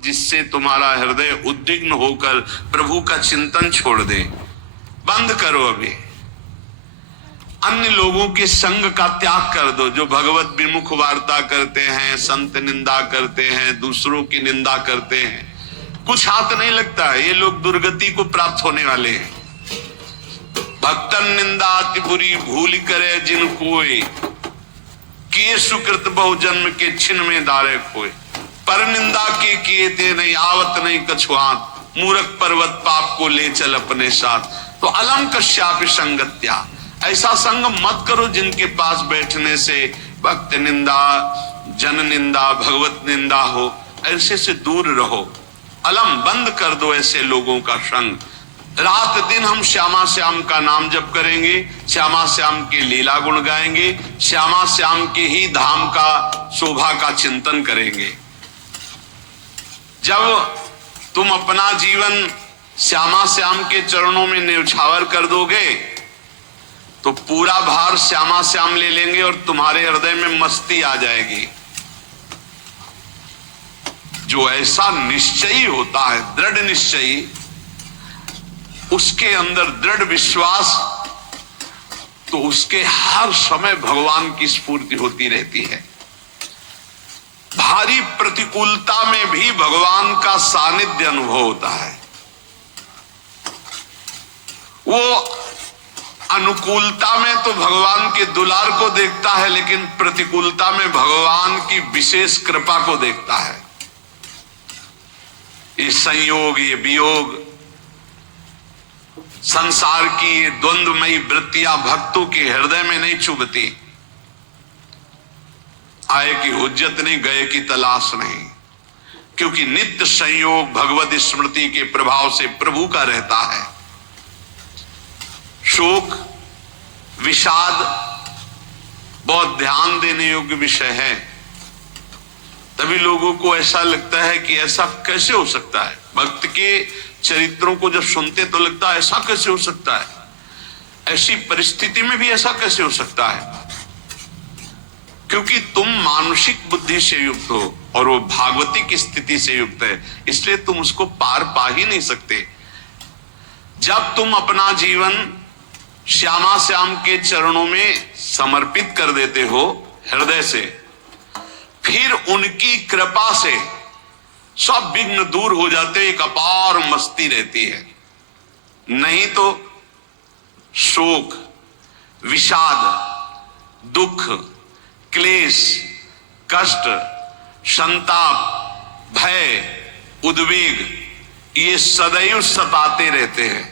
जिससे तुम्हारा हृदय उद्विग्न होकर प्रभु का चिंतन छोड़ दे। बंद करो अभी। अन्य लोगों के संग का त्याग कर दो, जो भगवत विमुख वार्ता करते हैं, संत निंदा करते हैं, दूसरों की निंदा करते हैं। कुछ हाथ नहीं लगता है, ये लोग दुर्गति को प्राप्त होने वाले हैं। भक्तन निंदा अति बुरी भूल करे जिन कोई, किए सुकृत बहु जन्म के छिन में दारे खोए। पर निंदा के किए ते नहीं आवत नहीं कछुआत, मूर्ख पर्वत पाप को ले चल अपने साथ। तो अलम कश्यापि संगत्या, ऐसा संग मत करो जिनके पास बैठने से भक्त निंदा, जन निंदा, भगवत निंदा हो। ऐसे से दूर रहो। अलम, बंद कर दो ऐसे लोगों का संग। रात दिन हम श्यामा श्याम का नाम जप करेंगे, श्यामा श्याम के लीला गुण गाएंगे, श्यामा श्याम के ही धाम का शोभा का चिंतन करेंगे। जब तुम अपना जीवन श्यामा श्याम के चरणों में न्यौछावर कर दोगे तो पूरा भार श्यामा श्याम ले लेंगे और तुम्हारे हृदय में मस्ती आ जाएगी। जो ऐसा निश्चयी होता है, दृढ़ निश्चयी, उसके अंदर दृढ़ विश्वास, तो उसके हर समय भगवान की स्फूर्ति होती रहती है। भारी प्रतिकूलता में भी भगवान का सानिध्य अनुभव होता है। वो अनुकूलता में तो भगवान के दुलार को देखता है, लेकिन प्रतिकूलता में भगवान की विशेष कृपा को देखता है। ये संयोग, ये वियोग, संसार की ये द्वंद्वमयी वृत्तियां भक्तों के हृदय में नहीं चुभती। आए की हुज्जत नहीं, गए की तलाश नहीं, क्योंकि नित्य संयोग भगवत स्मृति के प्रभाव से प्रभु का रहता है। शोक, विषाद बहुत ध्यान देने योग्य विषय है। तभी लोगों को ऐसा लगता है कि ऐसा कैसे हो सकता है। भक्त के चरित्रों को जब सुनते तो लगता है ऐसा कैसे हो सकता है, ऐसी परिस्थिति में भी ऐसा कैसे हो सकता है। क्योंकि तुम मानसिक बुद्धि से युक्त हो और वो भागवतिक स्थिति से युक्त है, इसलिए तुम उसको पार पा ही नहीं सकते। जब तुम अपना जीवन श्यामा श्याम के चरणों में समर्पित कर देते हो हृदय से, फिर उनकी कृपा से सब विघ्न दूर हो जाते, एक अपार मस्ती रहती है। नहीं तो शोक, विषाद, दुख, क्लेश, कष्ट, संताप, भय, उद्वेग, ये सदैव सताते रहते हैं।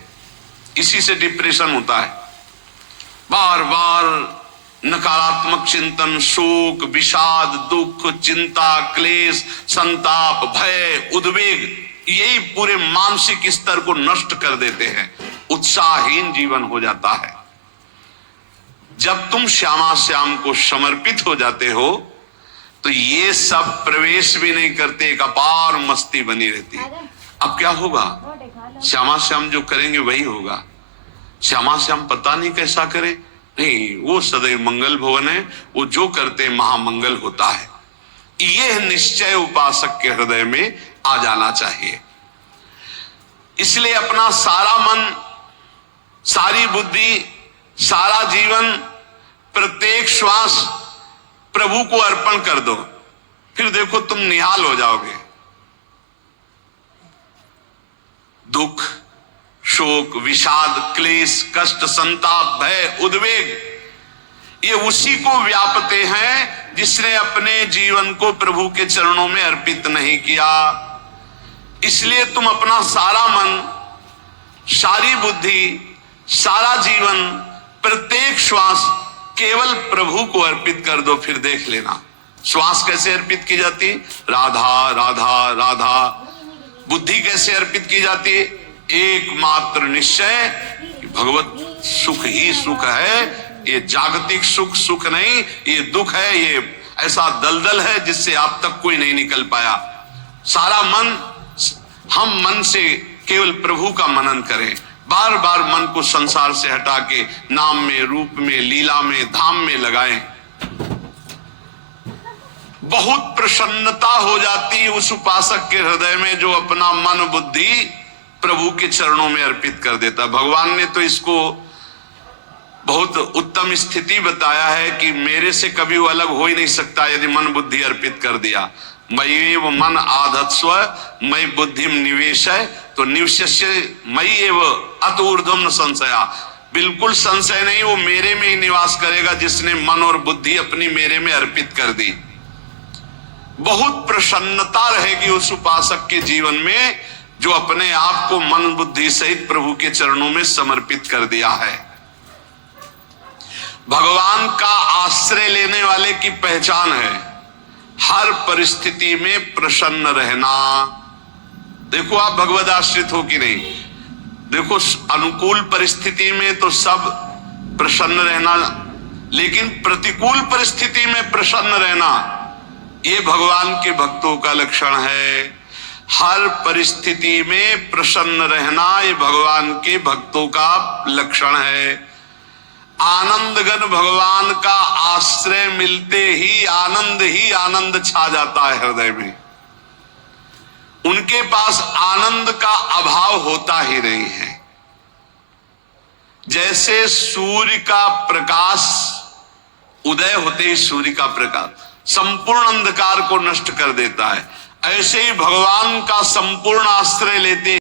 इसी से डिप्रेशन होता है। बार बार नकारात्मक चिंतन, शोक, विषाद, दुख, चिंता, क्लेश, संताप, भय, उद्वेग, यही पूरे मानसिक स्तर को नष्ट कर देते हैं। उत्साहहीन जीवन हो जाता है। जब तुम श्यामा श्याम को समर्पित हो जाते हो तो ये सब प्रवेश भी नहीं करते, एक अपार मस्ती बनी रहती है। अब क्या होगा? श्यामा श्याम जो करेंगे वही होगा। श्यामा श्याम पता नहीं कैसा करे, नहीं, वो सदैव मंगल भवन है, वो जो करते महामंगल होता है। यह निश्चय उपासक के हृदय में आ जाना चाहिए। इसलिए अपना सारा मन, सारी बुद्धि, सारा जीवन, प्रत्येक श्वास प्रभु को अर्पण कर दो। फिर देखो तुम निहाल हो जाओगे। दुख, शोक, विषाद, क्लेश, कष्ट, संताप, भय, उद्वेग, ये उसी को व्यापते हैं जिसने अपने जीवन को प्रभु के चरणों में अर्पित नहीं किया। इसलिए तुम अपना सारा मन, सारी बुद्धि, सारा जीवन, प्रत्येक श्वास केवल प्रभु को अर्पित कर दो। फिर देख लेना श्वास कैसे अर्पित की जाती, राधा राधा राधा। बुद्धि कैसे अर्पित की जाती है, एकमात्र निश्चय कि भगवत सुख ही सुख है। ये जागतिक सुख सुख नहीं, ये दुख है, ये ऐसा दलदल है जिससे आप तक कोई नहीं निकल पाया। सारा मन, हम मन से केवल प्रभु का मनन करें। बार बार मन को संसार से हटा के नाम में, रूप में, लीला में, धाम में लगाएं। बहुत प्रसन्नता हो जाती उस उपासक के हृदय में जो अपना मन बुद्धि प्रभु के चरणों में अर्पित कर देता। भगवान ने तो इसको बहुत उत्तम स्थिति बताया है कि मेरे से कभी वो अलग हो ही नहीं सकता यदि मन बुद्धि अर्पित कर दिया। मयि एव मन आधत्स्व मयि बुद्धिम निवेश है तो निवश्य मयि एव अत ऊर्ध्वम न संशया। बिल्कुल संशय नहीं, वो मेरे में ही निवास करेगा जिसने मन और बुद्धि अपनी मेरे में अर्पित कर दी। बहुत प्रसन्नता रहेगी उस उपासक के जीवन में जो अपने आप को मन बुद्धि सहित प्रभु के चरणों में समर्पित कर दिया है। भगवान का आश्रय लेने वाले की पहचान है हर परिस्थिति में प्रसन्न रहना। देखो आप भगवद आश्रित हो कि नहीं, देखो अनुकूल परिस्थिति में तो सब प्रसन्न रहना, लेकिन प्रतिकूल परिस्थिति में प्रसन्न रहना ये भगवान के भक्तों का लक्षण है। हर परिस्थिति में प्रसन्न रहना ये भगवान के भक्तों का लक्षण है। आनंदगन भगवान का आश्रय मिलते ही आनंद छा जाता है हृदय में। उनके पास आनंद का अभाव होता ही नहीं है। जैसे सूर्य का प्रकाश उदय होते ही सूर्य का प्रकाश संपूर्ण अंधकार को नष्ट कर देता है, ऐसे ही भगवान का संपूर्ण आश्रय लेते